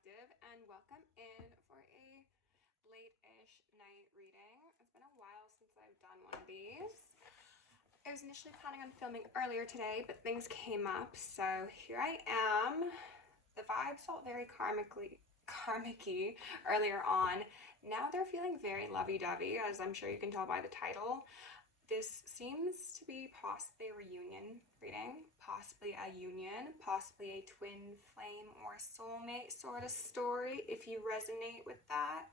Collective, and welcome in for a late-ish night reading. It's been a while since I've done one of these. I was initially planning on filming earlier today, but things came up, so here I am. The vibes felt very karmic-y earlier on. Now they're feeling very lovey-dovey, as I'm sure you can tell by the title. This seems to be possibly a reunion reading, possibly a union, possibly a twin flame or soulmate sort of story, if you resonate with that.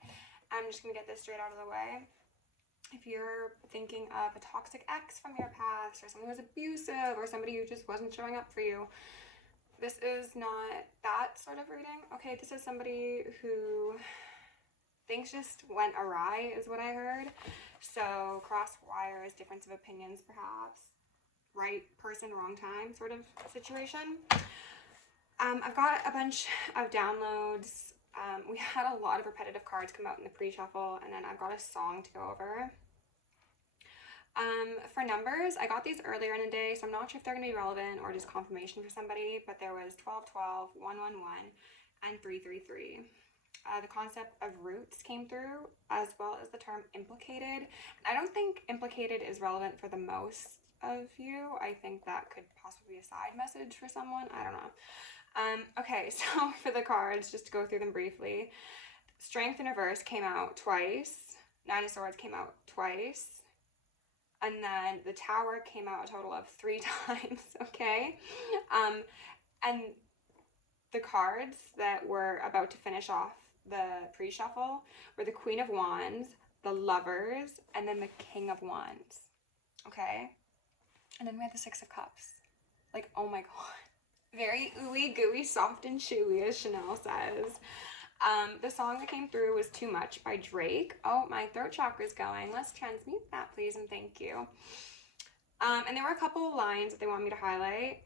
I'm just going to get this straight out of the way. If you're thinking of a toxic ex from your past, or somebody who was abusive, or somebody who just wasn't showing up for you, this is not that sort of reading. Okay, this is somebody who things just went awry is what I heard. So cross wires, difference of opinions perhaps, right person, wrong time sort of situation. I've got a bunch of downloads. We had a lot of repetitive cards come out in the pre-shuffle, and then I've got a song to go over. For numbers, I got these earlier in the day, so I'm not sure if they're going to be relevant or just confirmation for somebody, but there was 1212, 111, and 333. The concept of roots came through, as well as the term implicated. I don't think implicated is relevant for the most of you. I think that could possibly be a side message for someone. I don't know. Okay, so for the cards, just to go through them briefly. Strength in reverse came out twice. Nine of Swords came out twice. And then the Tower came out a total of 3 times, okay? And the cards that were about to finish off the pre-shuffle were the Queen of Wands, the Lovers, and then the King of Wands, okay? And then we had the Six of Cups. Like, oh my god. Very ooey gooey, soft and chewy, as Chanel says. The song that came through was Too Much by Drake. Oh, my throat chakra's going. Let's transmute that, please, and thank you. And there were a couple of lines that they want me to highlight.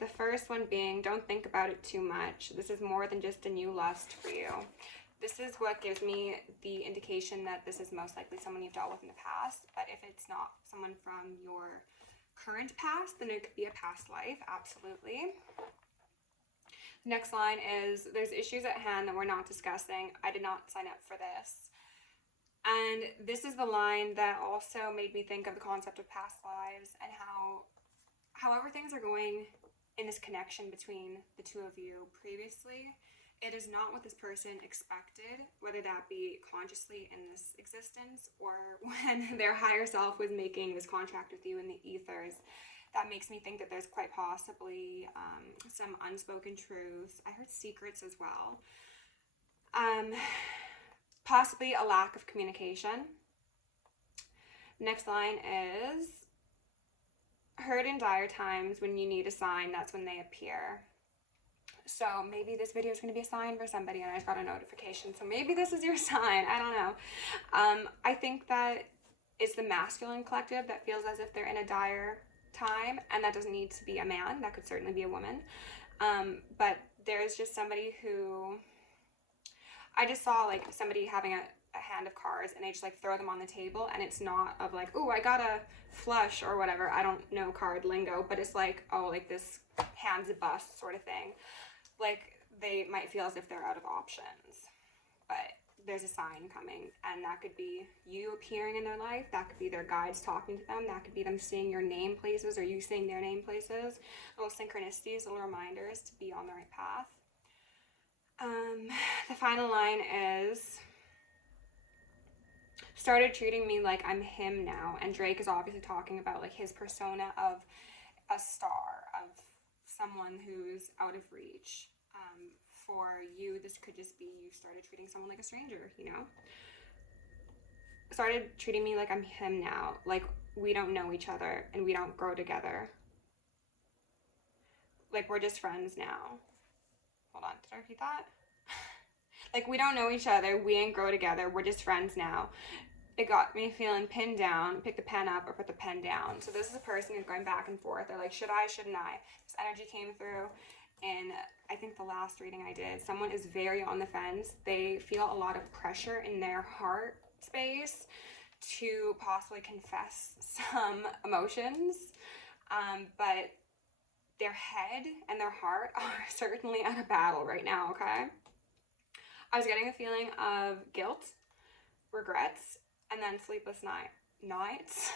The first one being, don't think about it too much. This is more than just a new lust for you. This is what gives me the indication that this is most likely someone you've dealt with in the past. But if it's not someone from your current past, then it could be a past life, absolutely. The next line is, there's issues at hand that we're not discussing. I did not sign up for this. And this is the line that also made me think of the concept of past lives and how, however things are going in this connection between the two of you previously, it is not what this person expected, whether that be consciously in this existence or when their higher self was making this contract with you in the ethers. That makes me think that there's quite possibly some unspoken truths. I heard secrets as well. Possibly a lack of communication. Next line is, heard in dire times, when you need a sign, that's when they appear. So maybe this video is going to be a sign for somebody and I just got a notification. So maybe this is your sign. I don't know. I think that it's the masculine collective that feels as if they're in a dire time, and that doesn't need to be a man. That could certainly be a woman. But there's just somebody who... I just saw like somebody having a hand of cards and they just like throw them on the table, and it's not of like, oh, I got a flush or whatever. I don't know card lingo, but it's like, oh, like this hand's a bust sort of thing. Like they might feel as if they're out of options, but there's a sign coming, and that could be you appearing in their life. That could be their guides talking to them. That could be them seeing your name places or you seeing their name places. Little synchronicities, little reminders to be on the right path. The final line is, started treating me like I'm him now. And Drake is obviously talking about like his persona of a star, of someone who's out of reach. For you, this could just be you started treating someone like a stranger, you know? Started treating me like I'm him now. Like we don't know each other and we don't grow together. Like we're just friends now. Hold on, did I repeat that? Like we don't know each other, we ain't grow together, we're just friends now. It got me feeling pinned down, pick the pen up or put the pen down. So this is a person who's going back and forth. They're like, should I, shouldn't I? This energy came through in, I think the last reading I did. Someone is very on the fence. They feel a lot of pressure in their heart space to possibly confess some emotions. But their head and their heart are certainly at a battle right now, okay? I was getting a feeling of guilt, regrets, and then sleepless nights.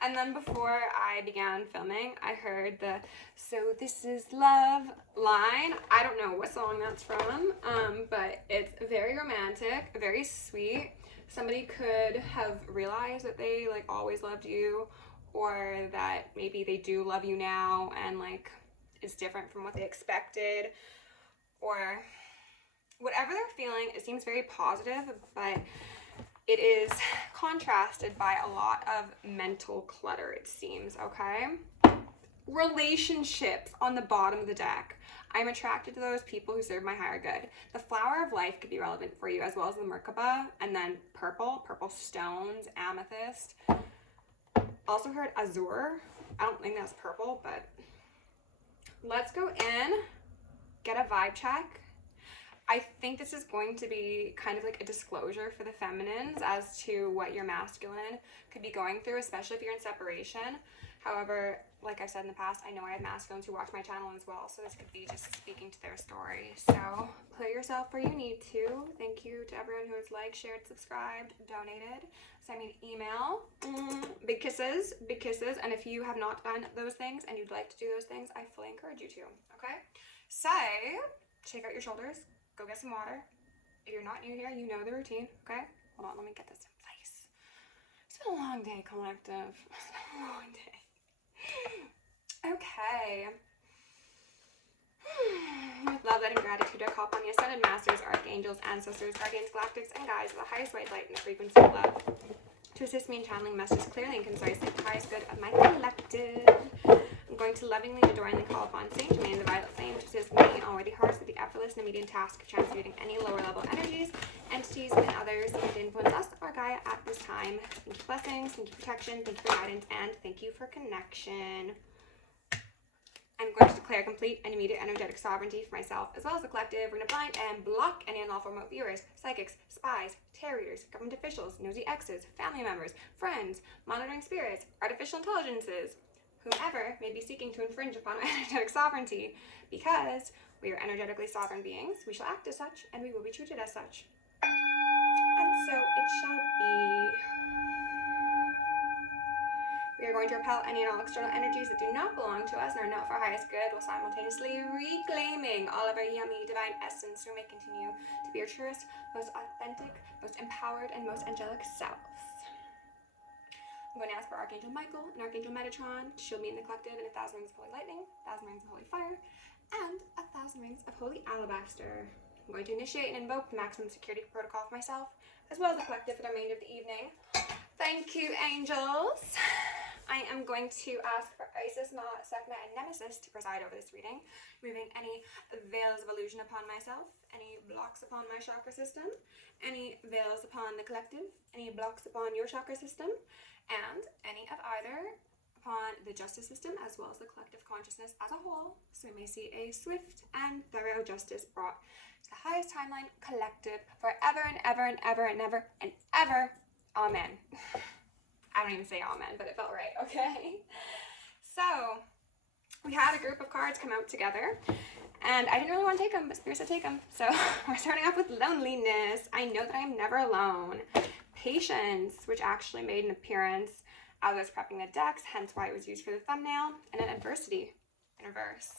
And then before I began filming, I heard the "So this is love" line. I don't know what song that's from, but it's very romantic, very sweet. Somebody could have realized that they like always loved you, or that maybe they do love you now and like it's different from what they expected, or whatever they're feeling. It seems very positive, but it is contrasted by a lot of mental clutter, it seems, okay? Relationships on the bottom of the deck. I'm attracted to those people who serve my higher good. The flower of life could be relevant for you, as well as the Merkaba, and then purple stones, amethyst. Also heard azure. I don't think that's purple, but let's go in, get a vibe check. I think this is going to be kind of like a disclosure for the feminines as to what your masculine could be going through, especially if you're in separation. However, like I've said in the past, I know I have masculines who watch my channel as well, so this could be just speaking to their story. So play yourself where you need to. Thank you to everyone who has liked, shared, subscribed, donated. Send me an email. Big kisses, big kisses. And if you have not done those things and you'd like to do those things, I fully encourage you to, okay? So, shake out your shoulders. Go get some water. If you're not new here, you know the routine, okay? Hold on, let me get this in place. It's been a long day, collective. It's been a long day. Okay. With love, light, and gratitude, I call upon the ascended masters, archangels, ancestors, guardians, galactics, and guides of the highest white light and the frequency of love to assist me in channeling messages clearly and concisely for the highest good of my collective. I'm going to lovingly and adoringly call upon Saint Germain, the violet flame, to assist me in already hearts with the effortless and immediate task of transmuting any lower level energies, entities, and others that influence us or Gaia at this time. Thank you for blessings, thank you for protection, thank you for guidance, and thank you for connection. I'm going to declare complete and immediate energetic sovereignty for myself, as well as the collective. We're going to blind and block any unlawful remote viewers, psychics, spies, tarot readers, government officials, nosy exes, family members, friends, monitoring spirits, artificial intelligences, whomever may be seeking to infringe upon my energetic sovereignty. Because we are energetically sovereign beings, we shall act as such, and we will be treated as such. And so it shall be. We are going to repel any and all external energies that do not belong to us and are not for our highest good, while simultaneously reclaiming all of our yummy divine essence, so we may continue to be our truest, most authentic, most empowered, and most angelic selves. I'm going to ask for Archangel Michael and Archangel Metatron to shield me in the collective in 1,000 rings of holy lightning, 1,000 rings of holy fire, and 1,000 rings of holy alabaster. I'm going to initiate and invoke the maximum security protocol for myself, as well as the collective for the remainder of the evening. Thank you, angels. I am going to ask for Isis, Ma'at, Sekhmet, and Nemesis to preside over this reading, removing any veils of illusion upon myself, any blocks upon my chakra system, any veils upon the collective, any blocks upon your chakra system, and any of either upon the justice system as well as the collective consciousness as a whole, so we may see a swift and thorough justice brought to the highest timeline collective forever and ever and ever and ever and ever. Amen. I don't even say amen, but it felt right, okay? So, we had a group of cards come out together, and I didn't really want to take them, but Spirit said take them. So, we're starting off with loneliness. I know that I am never alone. Patience, which actually made an appearance as I was prepping the decks, hence why it was used for the thumbnail. And then adversity in reverse.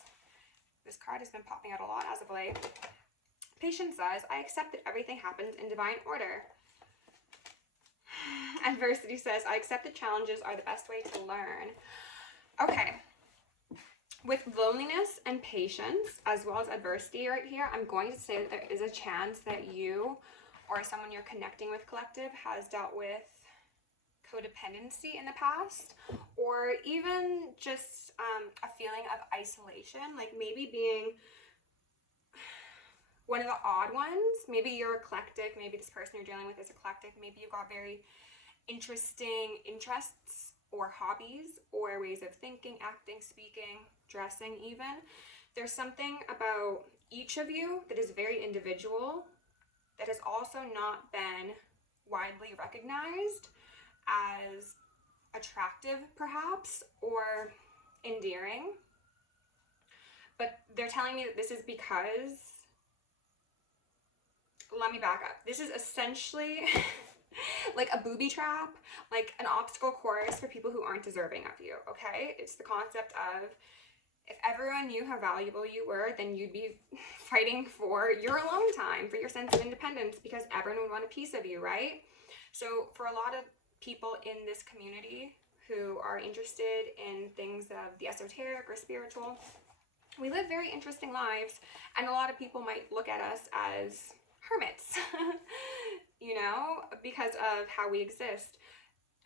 This card has been popping out a lot as of late. Patience says, I accept that everything happens in divine order. Adversity says, I accept that challenges are the best way to learn. Okay. With loneliness and patience, as well as adversity right here, I'm going to say that there is a chance that you or someone you're connecting with collective has dealt with codependency in the past, or even just a feeling of isolation, like maybe being one of the odd ones. Maybe you're eclectic, maybe this person you're dealing with is eclectic, maybe you've got very interesting interests or hobbies or ways of thinking, acting, speaking, dressing even. There's something about each of you that is very individual, that has also not been widely recognized as attractive perhaps or endearing. But they're telling me that this is because let me back up. This is essentially like a booby trap, like an obstacle course for people who aren't deserving of you, okay? It's the concept of, if everyone knew how valuable you were, then you'd be fighting for your alone time, for your sense of independence, because everyone would want a piece of you, right? So for a lot of people in this community who are interested in things of the esoteric or spiritual, we live very interesting lives, and a lot of people might look at us as hermits, you know, because of how we exist,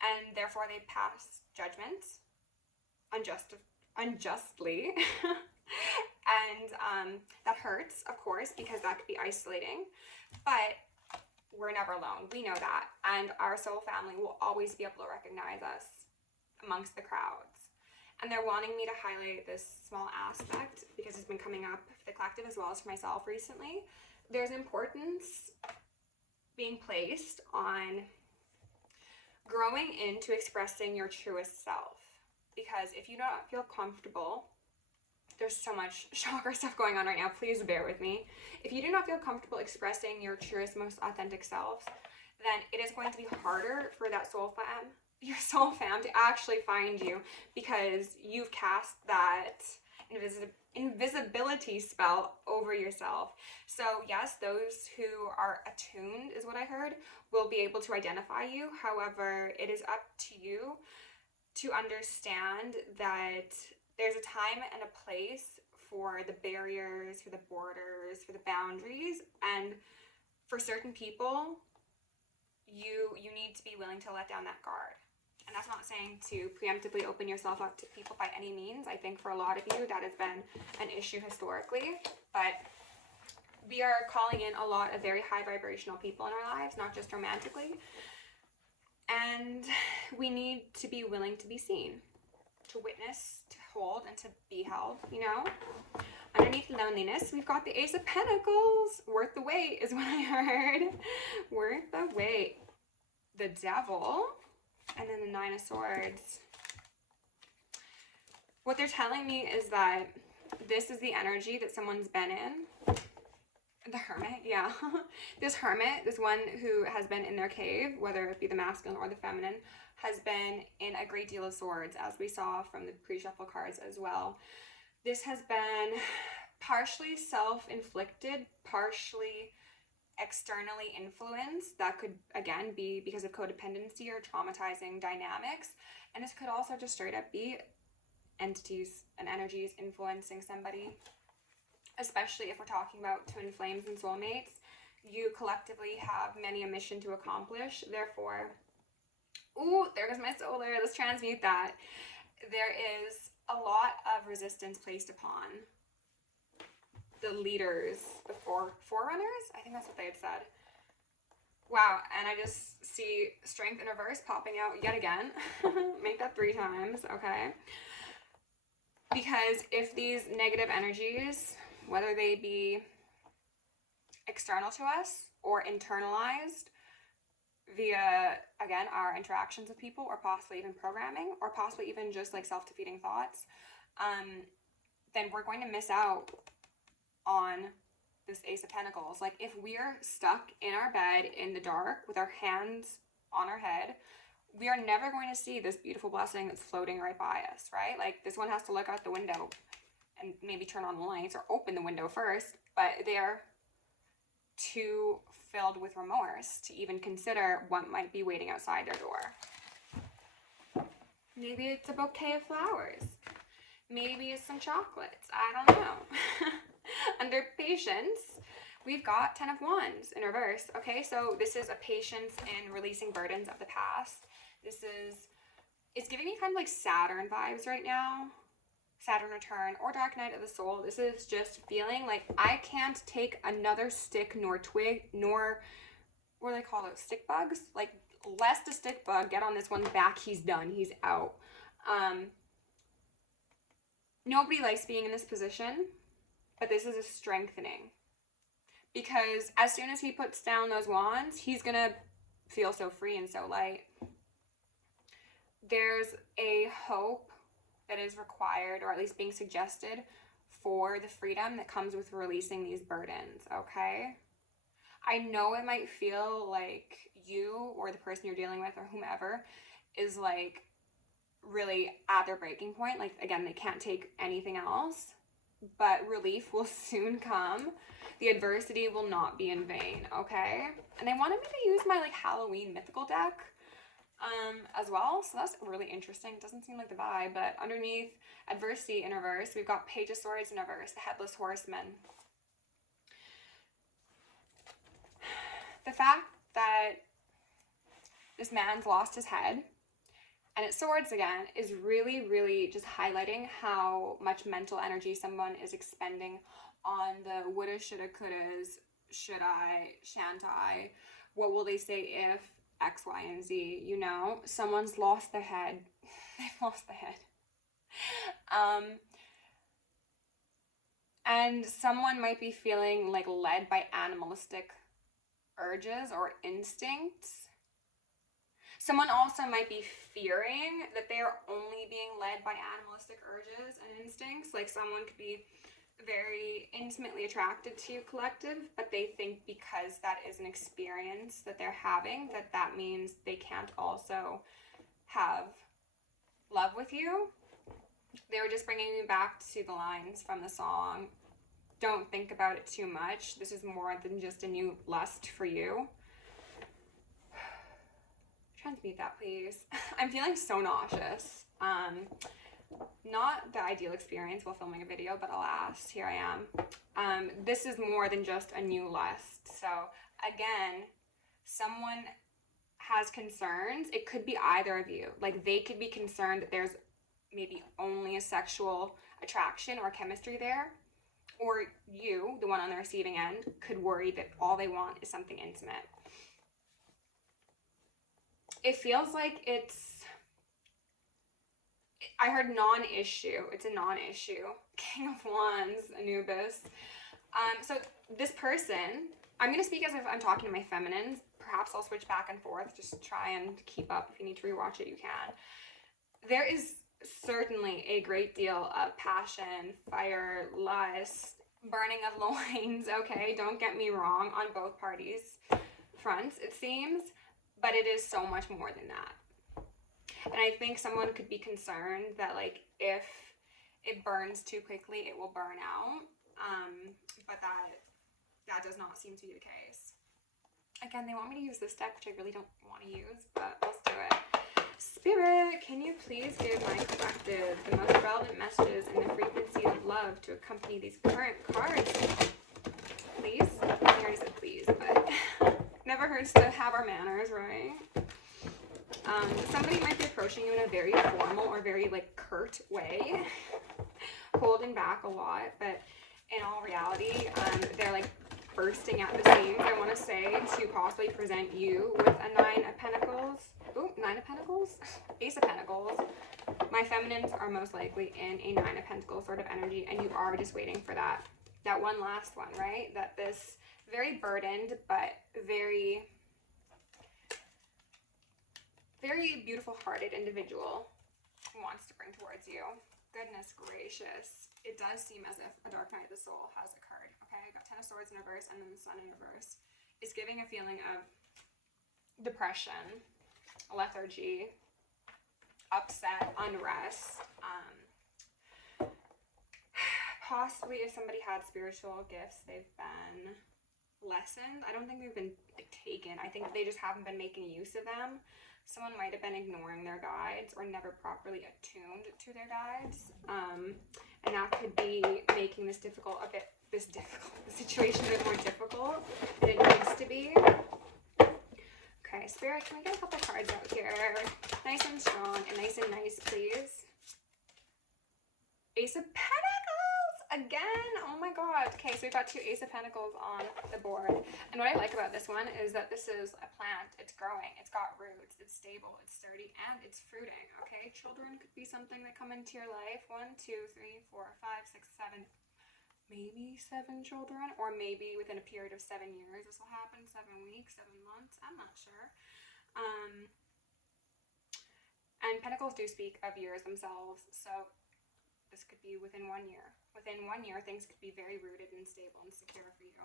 and therefore they pass judgments unjustly. And that hurts, of course, because that could be isolating, but we're never alone. We know that, and our soul family will always be able to recognize us amongst the crowds. And they're wanting me to highlight this small aspect because it's been coming up for the collective as well as for myself recently. There's importance being placed on growing into expressing your truest self, because if you don't feel comfortable, there's so much chakra stuff going on right now, please bear with me. If you do not feel comfortable expressing your truest, most authentic self, then it is going to be harder for that your soul fam to actually find you, because you've cast that invisibility spell over yourself. So yes, those who are attuned, is what I heard, will be able to identify you. However, it is up to you to understand that there's a time and a place for the barriers, for the borders, for the boundaries, and for certain people, you need to be willing to let down that guard. And that's not saying to preemptively open yourself up to people by any means. I think for a lot of you that has been an issue historically, but we are calling in a lot of very high vibrational people in our lives, not just romantically. And we need to be willing to be seen, to witness, to hold, and to be held, you know? Underneath loneliness, we've got the Ace of Pentacles. Worth the wait is what I heard. Worth the wait. The Devil. And then the Nine of Swords. What they're telling me is that this is the energy that someone's been in. The Hermit, yeah. This Hermit, this one who has been in their cave, whether it be the masculine or the feminine, has been in a great deal of swords, as we saw from the pre-shuffle cards as well. This has been partially self-inflicted, partially externally influenced. That could, again, be because of codependency or traumatizing dynamics. And this could also just straight up be entities and energies influencing somebody, especially if we're talking about twin flames and soulmates. You collectively have many a mission to accomplish. Therefore, ooh, there goes my solar. Let's transmute that. There is a lot of resistance placed upon the leaders, the forerunners? I think that's what they had said. Wow, and I just see strength in reverse popping out yet again. Make that 3 times, okay? Because if these negative energies, whether they be external to us or internalized via, again, our interactions with people, or possibly even programming, or possibly even just like self-defeating thoughts, then we're going to miss out on this Ace of Pentacles. Like, if we're stuck in our bed in the dark with our hands on our head, we are never going to see this beautiful blessing that's floating right by us, right? Like, this one has to look out the window and maybe turn on the lights or open the window first, but they're too filled with remorse to even consider what might be waiting outside their door. Maybe it's a bouquet of flowers. Maybe it's some chocolates. I don't know. Under patience, we've got 10 of Wands in reverse. Okay, so this is a patience in releasing burdens of the past. It's giving me kind of like Saturn vibes right now. Saturn return or Dark Night of the Soul. This is just feeling like I can't take another stick nor twig nor, what do they call those, stick bugs? Like, lest a stick bug get on this one's back, he's done, he's out. Nobody likes being in this position, but this is a strengthening, because as soon as he puts down those wands, he's gonna feel so free and so light. There's a hope that is required, or at least being suggested, for the freedom that comes with releasing these burdens, okay? I know it might feel like you or the person you're dealing with or whomever is like really at their breaking point. Like, again, they can't take anything else, but relief will soon come. The adversity will not be in vain, okay? And they wanted me to use my like Halloween mythical deck as well, so that's really interesting. Doesn't seem like the vibe, but underneath adversity in reverse, we've got Page of Swords in reverse, the Headless Horseman. The fact that this man's lost his head and it's swords again is really, really just highlighting how much mental energy someone is expending on the woulda, shoulda, couldas, should I, shan't I, what will they say if X, Y, and Z, you know? Someone's lost their head. They've lost their head. And someone might be feeling like led by animalistic urges or instincts. Someone also might be fearing that they are only being led by animalistic urges and instincts. Like someone could be very intimately attracted to you, collective, but they think because that is an experience that they're having, that means they can't also have love with you. They were just bringing me back to the lines from the song, don't think about it too much. This is more than just a new lust for you. Transmute that, please. I'm feeling so nauseous. Not the ideal experience while filming a video, but alas, here I am. This is more than just a new lust. So again, someone has concerns. It could be either of you. Like they could be concerned that there's maybe only a sexual attraction or chemistry there, or you, the one on the receiving end, could worry that all they want is something intimate. It feels like I heard non-issue. It's a non-issue. King of Wands, Anubis. So this person, I'm going to speak as if I'm talking to my feminines. Perhaps I'll switch back and forth. Just try and keep up. If you need to rewatch it, you can. There is certainly a great deal of passion, fire, lust, burning of loins, okay? Don't get me wrong, on both parties' fronts, it seems. But it is so much more than that. And I think someone could be concerned that, like, if it burns too quickly, it will burn out. But that does not seem to be the case. Again, they want me to use this deck, which I really don't want to use, but let's do it. Spirit, can you please give my collective the most relevant messages and the frequency of love to accompany these current cards? Please? I already said please, but never hurts to have our manners, right? Somebody might be approaching you in a very formal or very like curt way, holding back a lot, but in all reality, they're like bursting at the seams, I want to say, to possibly present you with a Nine of Pentacles. Ooh, Nine of Pentacles? Ace of Pentacles. My feminines are most likely in a Nine of Pentacles sort of energy, and you are just waiting for that one last one, right? That this very burdened, but very beautiful hearted individual wants to bring towards you. Goodness gracious. It does seem as if a Dark Night of the Soul has occurred. Okay, I got Ten of Swords in reverse and then the Sun in reverse. It's giving a feeling of depression, lethargy, upset, unrest. Possibly if somebody had spiritual gifts, they've been lessened. I don't think they've been taken. I think they just haven't been making use of them. Someone might have been ignoring their guides or never properly attuned to their guides. And that could be making the situation a bit more difficult than it needs to be. Okay, Spirit, can we get a couple cards out here? Nice and strong and nice, please. Ace of Pentacles! Again! Oh my god. Okay, so we've got two Ace of Pentacles on the board. And what I like about this one is that this is a plant. It's growing. It's got roots. It's stable. It's sturdy. And it's fruiting. Okay? Children could be something that come into your life. 1, 2, 3, 4, 5, 6, 7. Maybe 7 children. Or maybe within a period of 7 years this will happen. 7 weeks, 7 months. I'm not sure. And Pentacles do speak of years themselves. So this could be within 1 year. Within 1 year, things could be very rooted and stable and secure for you.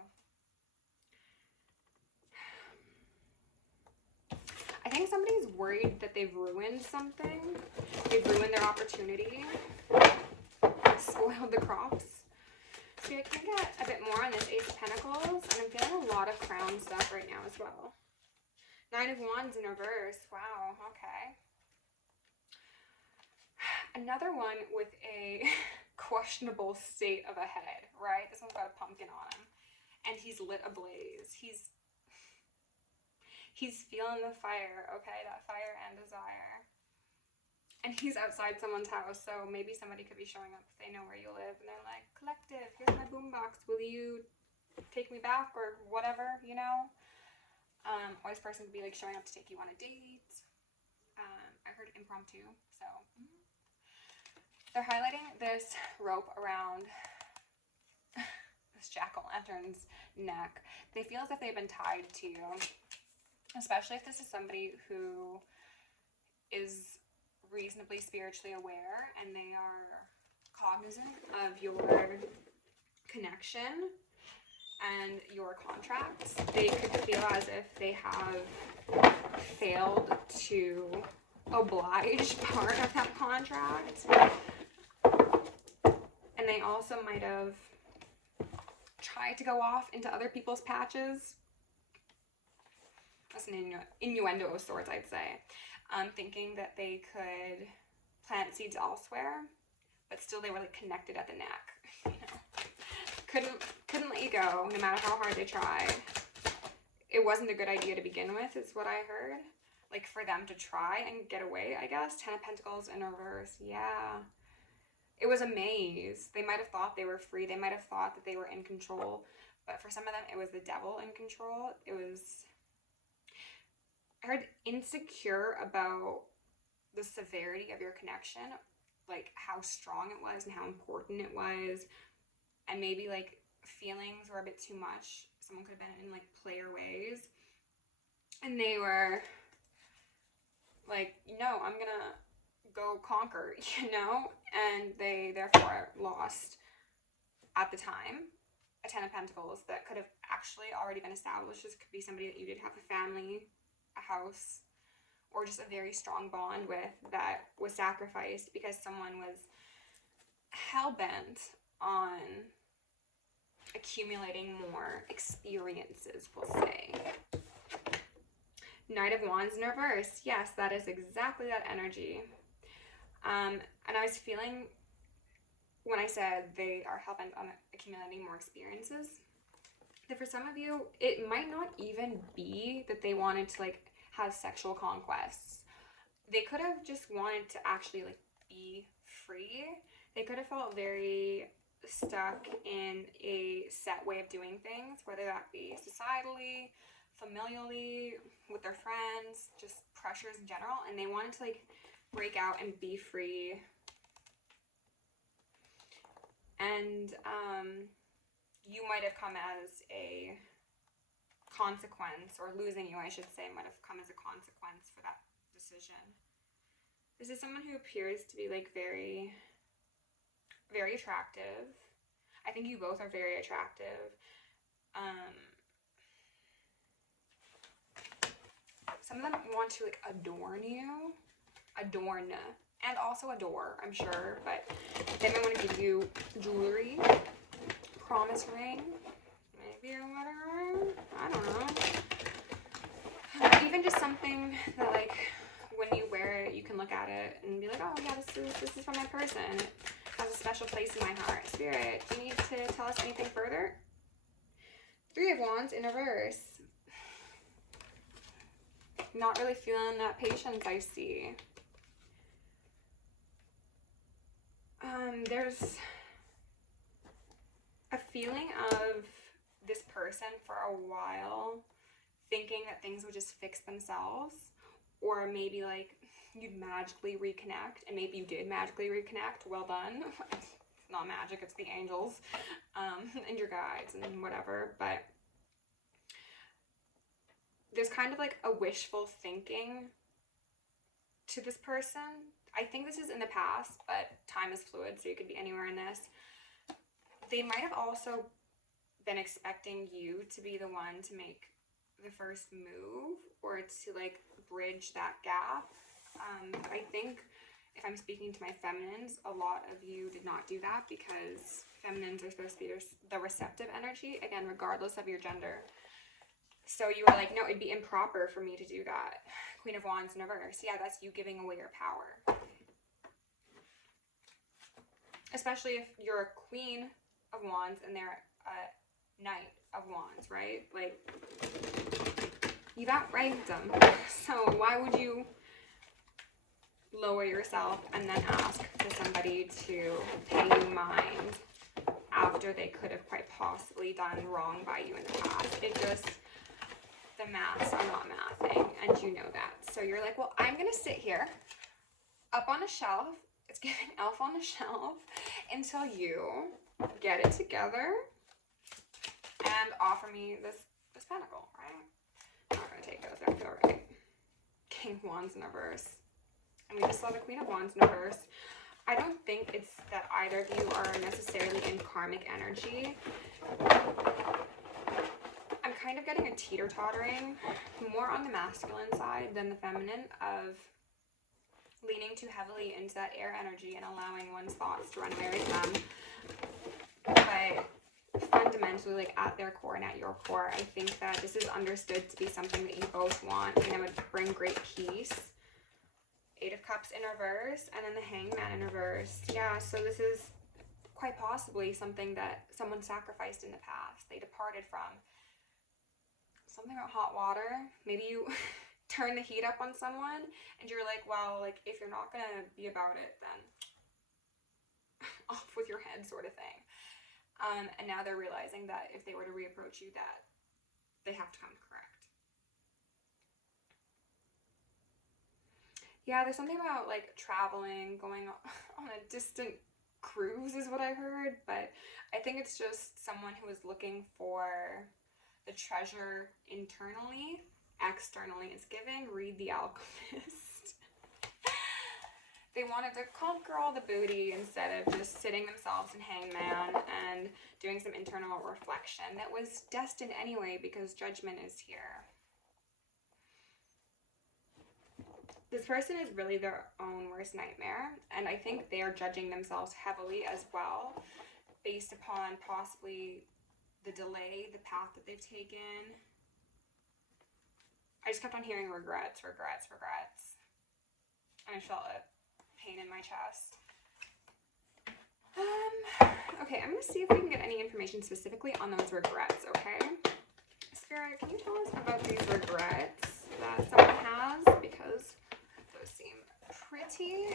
I think somebody's worried that they've ruined something. They've ruined their opportunity. Spoiled the crops. So I can get a bit more on this Ace of Pentacles. And I'm feeling a lot of crown stuff right now as well. 9 of Wands in reverse. Wow, okay. Another one with a questionable state of a head, right? This one's got a pumpkin on him. And he's lit ablaze. He's feeling the fire, okay? That fire and desire. And he's outside someone's house, so maybe somebody could be showing up if they know where you live. And they're like, collective, here's my boombox. Will you take me back or whatever, you know? Or this person could be like showing up to take you on a date. I heard impromptu, so. They're highlighting this rope around this jack-o'-lantern's neck. They feel as if they've been tied to you, especially if this is somebody who is reasonably spiritually aware and they are cognizant of your connection and your contracts. They could feel as if they have failed to oblige part of that contract. And they also might have tried to go off into other people's patches. That's an innuendo of sorts, I'd say. Thinking that they could plant seeds elsewhere, but still they were like connected at the neck. You know, couldn't let you go, no matter how hard they tried. It wasn't a good idea to begin with, is what I heard. Like for them to try and get away, I guess. 10 of Pentacles in reverse, yeah. It was a maze. They might have thought they were free. They might have thought that they were in control. But for some of them, it was the devil in control. It was, I heard insecure about the severity of your connection. Like how strong it was and how important it was. And maybe like feelings were a bit too much. Someone could have been in like player ways. And they were like, no, I'm gonna go conquer, you know? And they therefore lost at the time a 10 of Pentacles that could have actually already been established. This could be somebody that you did have a family, a house, or just a very strong bond with that was sacrificed because someone was hell-bent on accumulating more experiences, we'll say. Knight of Wands in reverse. Yes, that is exactly that energy. And I was feeling when I said they are hell-bent on accumulating more experiences, that for some of you, it might not even be that they wanted to like have sexual conquests. They could have just wanted to actually like be free. They could have felt very stuck in a set way of doing things, whether that be societally, familially, with their friends, just pressures in general, and they wanted to like break out and be free. And you might have come as a consequence, or losing you, I should say, might have come as a consequence for that decision. This is someone who appears to be like very, very attractive. I think you both are very attractive. Some of them want to like adorn you, and also adore, I'm sure, but they may want to give you jewelry, promise ring, maybe a wedding ring, I don't know. Even just something that like when you wear it, you can look at it and be like, oh yeah, this is from my person. It has a special place in my heart. Spirit, do you need to tell us anything further? 3 of Wands in reverse. Not really feeling that patience, I see. There's a feeling of this person for a while thinking that things would just fix themselves, or maybe like you'd magically reconnect, and maybe you did magically reconnect. Well done. It's not magic, it's the angels and your guides and whatever, but there's kind of like a wishful thinking to this person. I think this is in the past, but time is fluid, so you could be anywhere in this. They might have also been expecting you to be the one to make the first move or to like bridge that gap. But I think if I'm speaking to my feminines, a lot of you did not do that because feminines are supposed to be the receptive energy, again, regardless of your gender. So you were like, no, it'd be improper for me to do that. Queen of Wands in reverse. Yeah, that's you giving away your power. Especially if you're a Queen of Wands and they're a Knight of Wands, right? like, you've outranked them. So why would you lower yourself and then ask for somebody to pay you mind after they could have quite possibly done wrong by you in the past? It just, the maths are not mathing, and you know that. So you're like, well, I'm gonna sit here up on a shelf, it's giving elf on the shelf, until you get it together and offer me this pentacle, right? I'm not gonna take those, I feel right. King of Wands in reverse. And we just saw the Queen of Wands in reverse. I don't think it's that either of you are necessarily in karmic energy. I'm kind of getting a teeter-tottering, more on the masculine side than the feminine, of leaning too heavily into that air energy and allowing one's thoughts to run away with them. But fundamentally, like at their core and at your core, I think that this is understood to be something that you both want, and it would bring great peace. 8 of Cups in reverse, and then the Hangman in reverse. Yeah, so this is quite possibly something that someone sacrificed in the past. They departed from. Something about hot water. Maybe you turn the heat up on someone, and you're like, well, like, if you're not gonna be about it, then off with your head, sort of thing. And now they're realizing that if they were to reapproach you, that they have to come correct. Yeah, there's something about like traveling, going on a distant cruise is what I heard, but I think it's just someone who is looking for the treasure internally. Externally is giving. Read The Alchemist. They wanted to conquer all the booty instead of just sitting themselves in Hangman and doing some internal reflection that was destined anyway because judgment is here. This person is really their own worst nightmare, and I think they are judging themselves heavily as well based upon possibly the delay, the path that they've taken. I just kept on hearing regrets, regrets, regrets. And I felt a pain in my chest. Okay, I'm going to see if we can get any information specifically on those regrets, okay? Spirit, can you tell us about these regrets that someone has? Because those seem pretty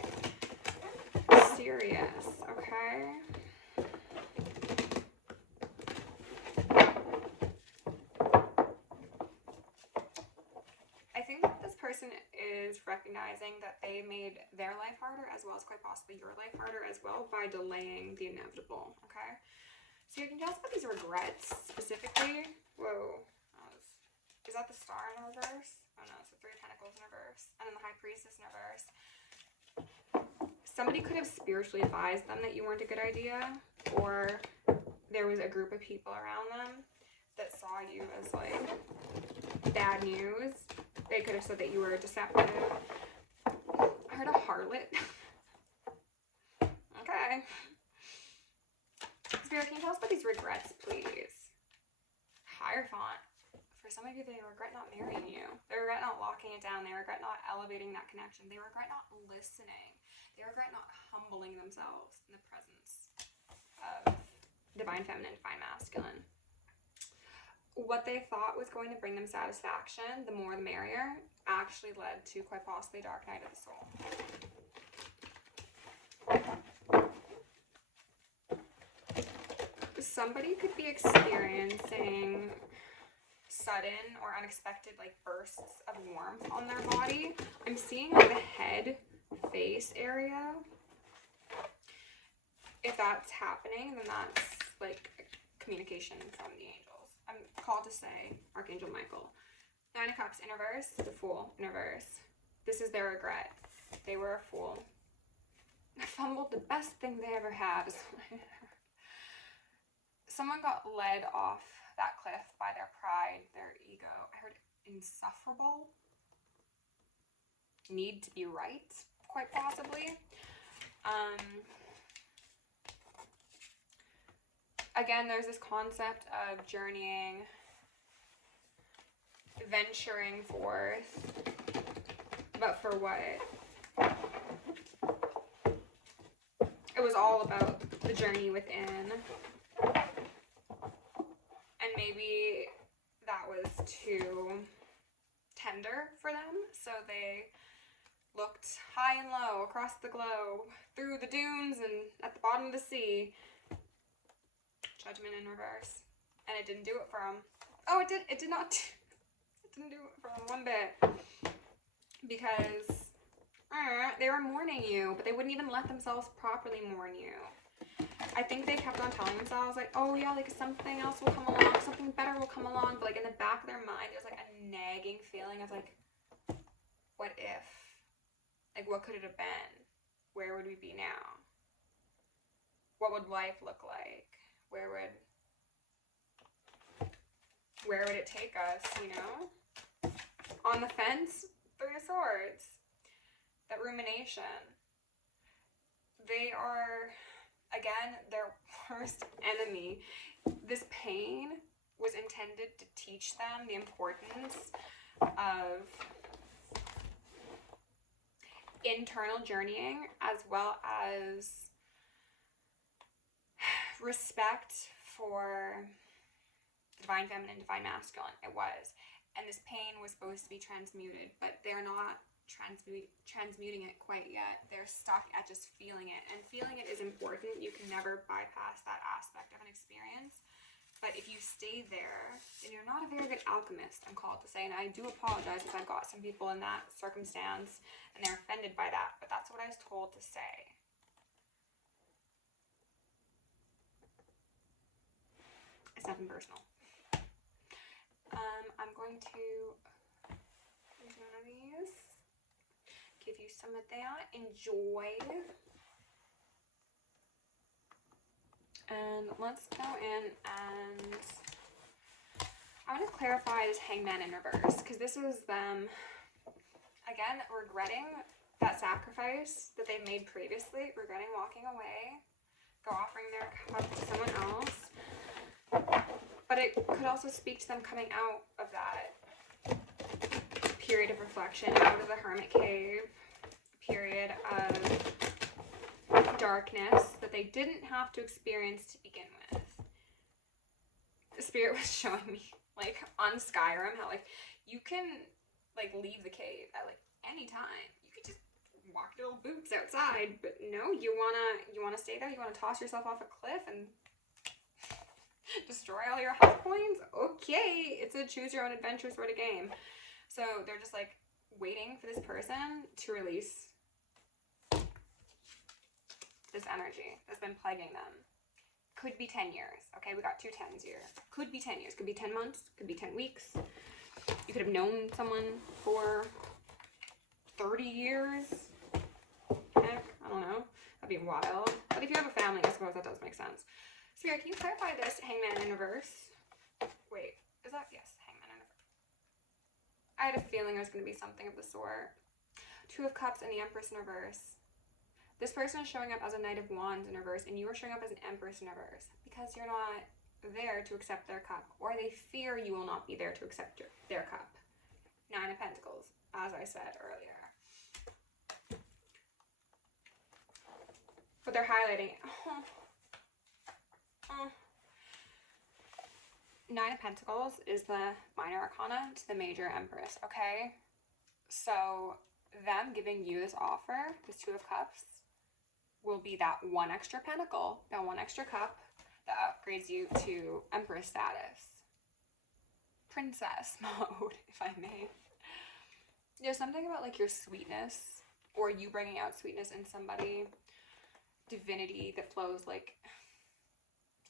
serious, okay? I think that this person is recognizing that they made their life harder as well as quite possibly your life harder as well by delaying the inevitable, okay? So you can tell us about these regrets specifically. Whoa. Is that the Star in reverse? Oh no, it's the 3 of Pentacles in reverse. And then the High Priestess in reverse. Somebody could have spiritually advised them that you weren't a good idea, or there was a group of people around them that saw you as like bad news. They could have said that you were deceptive. I heard a harlot. Okay. Spirit, can you tell us about these regrets, please? Hierophant. For some of you, they regret not marrying you. They regret not locking it down. They regret not elevating that connection. They regret not listening. They regret not humbling themselves in the presence of divine feminine, divine masculine. What they thought was going to bring them satisfaction, the more the merrier, actually led to quite possibly dark night of the soul. Somebody could be experiencing sudden or unexpected like bursts of warmth on their body. I'm seeing like the head, face area. If that's happening, then that's like communication from the angels. I'm called to say Archangel Michael. 9 of Cups in reverse, the Fool in reverse. This is their regret. They were a fool. I fumbled the best thing they ever had. Someone got led off that cliff by their pride, their ego. I heard insufferable, need to be right, quite possibly. Again, there's this concept of journeying, venturing forth, but for what? It was all about the journey within. And maybe that was too tender for them, so they looked high and low across the globe, through the dunes and at the bottom of the sea. Judgment in reverse. And it didn't do it for them. Oh, it did not. It didn't do it for them one bit. Because they were mourning you, but they wouldn't even let themselves properly mourn you. I think they kept on telling themselves, like, oh yeah, like something else will come along, something better will come along, but like in the back of their mind, there's like a nagging feeling of like, what if? Like, what could it have been? Where would we be now? What would life look like? Where would it take us, you know? On the fence, 3 of Swords. That rumination. They are, again, their worst enemy. This pain was intended to teach them the importance of internal journeying as well as respect for divine feminine, divine masculine. It was. And this pain was supposed to be transmuted, but they're not transmuting it quite yet. They're stuck at just feeling it. And feeling it is important. You can never bypass that aspect of an experience. But if you stay there, then you're not a very good alchemist, I'm called to say. And I do apologize if I've got some people in that circumstance and they're offended by that. But that's what I was told to say. It's nothing personal. I'm going to use one of these. Give you some of that. Enjoy. And let's go in and I want to clarify this Hangman in reverse, because this is them, again, regretting that sacrifice that they've made previously, regretting walking away, go offering their cup to someone else. But it could also speak to them coming out of that period of reflection, out of the hermit cave, period of darkness that they didn't have to experience to begin with. The spirit was showing me, like, on Skyrim, how, like, you can, like, leave the cave at, like, any time. You could just walk your little boots outside, but no, you wanna stay there? You wanna toss yourself off a cliff and destroy all your health points? Okay, it's a choose your own adventure sort of game. So they're just like waiting for this person to release this energy that's been plaguing them. Could be 10 years. Okay, we got 2 10s here. Could be 10 years. Could be 10 months. Could be 10 weeks. You could have known someone for 30 years. Heck, I don't know. That'd be wild. But if you have a family, I suppose that does make sense. Spirit, can you clarify this Hangman in reverse? Wait, is that? Yes, Hangman in reverse. I had a feeling it was going to be something of the sort. 2 of Cups and the Empress in reverse. This person is showing up as a Knight of Wands in reverse, and you are showing up as an Empress in reverse because you're not there to accept their cup, or they fear you will not be there to accept their cup. 9 of Pentacles, as I said earlier. But they're highlighting it. 9 of Pentacles is the minor arcana to the major Empress, okay? So them giving you this offer, this 2 of Cups, will be that 1 extra pentacle, that 1 extra cup that upgrades you to Empress status. Princess mode, if I may. There's something about like your sweetness, or you bringing out sweetness in somebody, divinity that flows like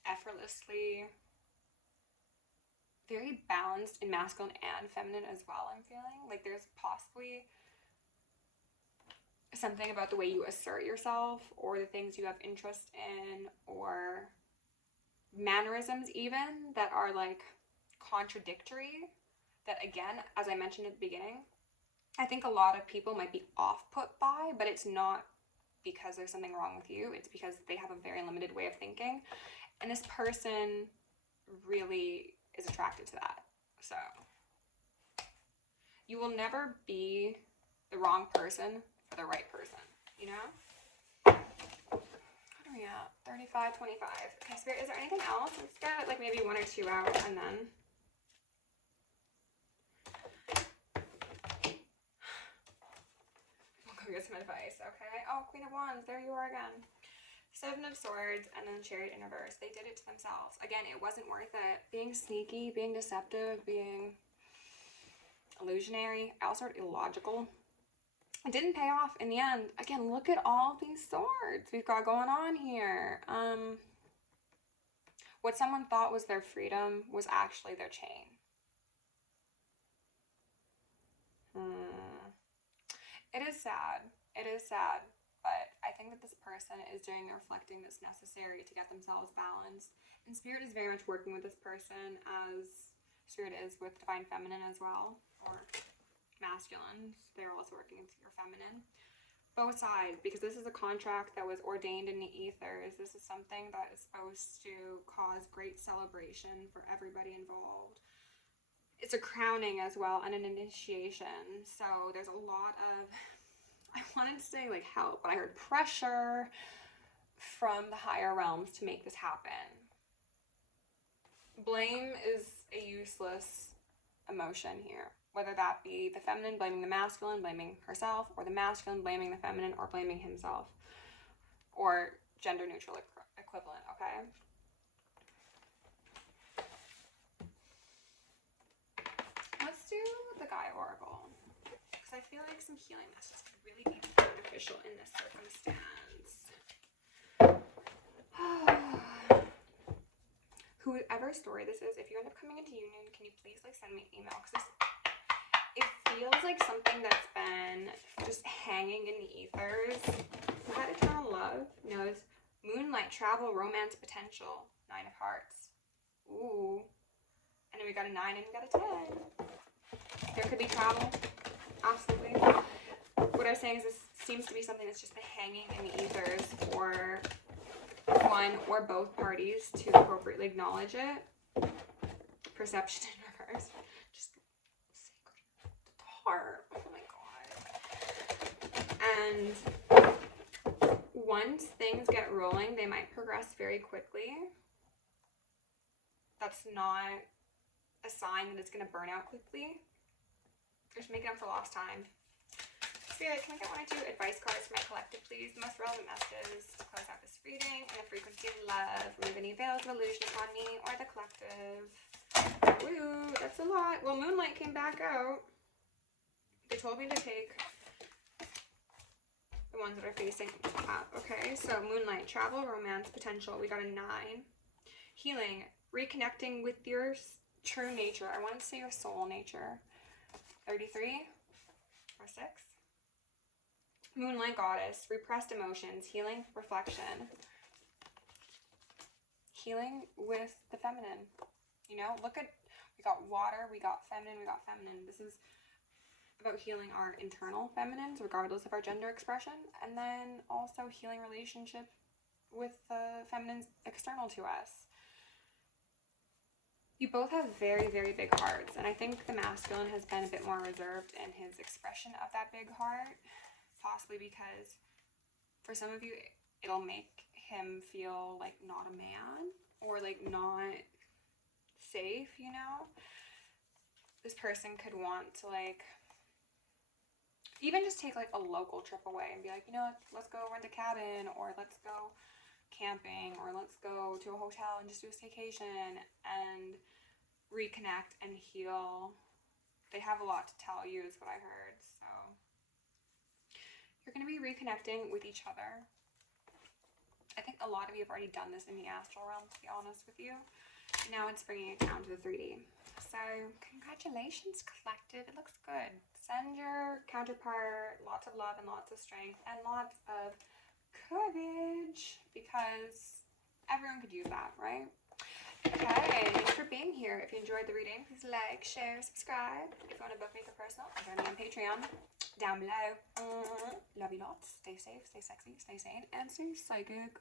effortlessly, very balanced in masculine and feminine as well. I'm feeling like there's possibly something about the way you assert yourself, or the things you have interest in, or mannerisms even that are like contradictory, that again, as I mentioned at the beginning, I think a lot of people might be off-put by, but it's not because there's something wrong with you. It's because they have a very limited way of thinking. And this person really is attracted to that. So you will never be the wrong person for the right person, you know? What are we at? 35, 25. Okay, Spirit, is there anything else? Let's get like maybe 1 or 2 out and then... we'll go get some advice, okay? Oh, Queen of Wands, there you are again. 7 of Swords, and then Chariot in reverse. They did it to themselves. Again, it wasn't worth it. Being sneaky, being deceptive, being illusionary, also illogical. It didn't pay off in the end. Again, look at all these swords we've got going on here. What someone thought was their freedom was actually their chain. It is sad. It is sad. But I think that this person is doing the reflecting that's necessary to get themselves balanced. And Spirit is very much working with this person as Spirit is with Divine Feminine as well. Or masculine. They're also working with your feminine. Both sides, because this is a contract that was ordained in the ethers. This is something that is supposed to cause great celebration for everybody involved. It's a crowning as well and an initiation. So there's a lot of... I wanted to say like help, but I heard pressure from the higher realms to make this happen. Blame is a useless emotion here. Whether that be the feminine blaming the masculine, blaming herself, or the masculine blaming the feminine or blaming himself. Or gender neutral equivalent, okay? Let's do the Gaia Oracle. I feel like some healing messages could really be beneficial in this circumstance. Whoever story this is, if you end up coming into union, can you please like send me an email? Because it feels like something that's been just hanging in the ethers. That eternal love knows moonlight, travel, romance, potential. 9 of Hearts. Ooh. And then we got a 9 and we got a 10. There could be travel. Absolutely. What I was saying is this seems to be something that's just been hanging in the ethers for one or both parties to appropriately acknowledge it. Perception in reverse. Just sacred the heart. Oh my god. And once things get rolling, they might progress very quickly. That's not a sign that it's going to burn out quickly. Just making up for lost time. Spirit, can I get 1 or 2 advice cards for my collective, please? The most relevant messages to close out this reading and the frequency of love. Remove any veils of illusion upon me or the collective. Woo, that's a lot. Well, Moonlight came back out. They told me to take the ones that are facing up. Okay, so Moonlight, travel, romance, potential. We got a 9. Healing, reconnecting with your true nature. I want to say your soul nature. 33 or 6. Moonlight Goddess, repressed emotions, healing, reflection. Healing with the feminine. You know, look at, we got water, we got feminine, we got feminine. This is about healing our internal feminines, regardless of our gender expression. And then also healing relationship with the feminines external to us. You both have very, very big hearts, and I think the masculine has been a bit more reserved in his expression of that big heart, possibly because for some of you, it'll make him feel like not a man, or like not safe, you know? This person could want to like, even just take like a local trip away and be like, you know, let's go rent a cabin, or let's go camping, or let's go to a hotel and just do a staycation and reconnect and heal. They have a lot to tell you is what I heard. So you're going to be reconnecting with each other. I think a lot of you have already done this in the astral realm, to be honest with you. Now it's bringing it down to the 3D. So congratulations, collective. It looks good. Send your counterpart lots of love and lots of strength and lots of courage, because everyone could use that, right? Okay, thanks for being here. If you enjoyed the reading, please like, share, subscribe. If you want to book me for personal, join me on Patreon down below. Love you lots. Stay safe, stay sexy, stay sane, and stay psychic.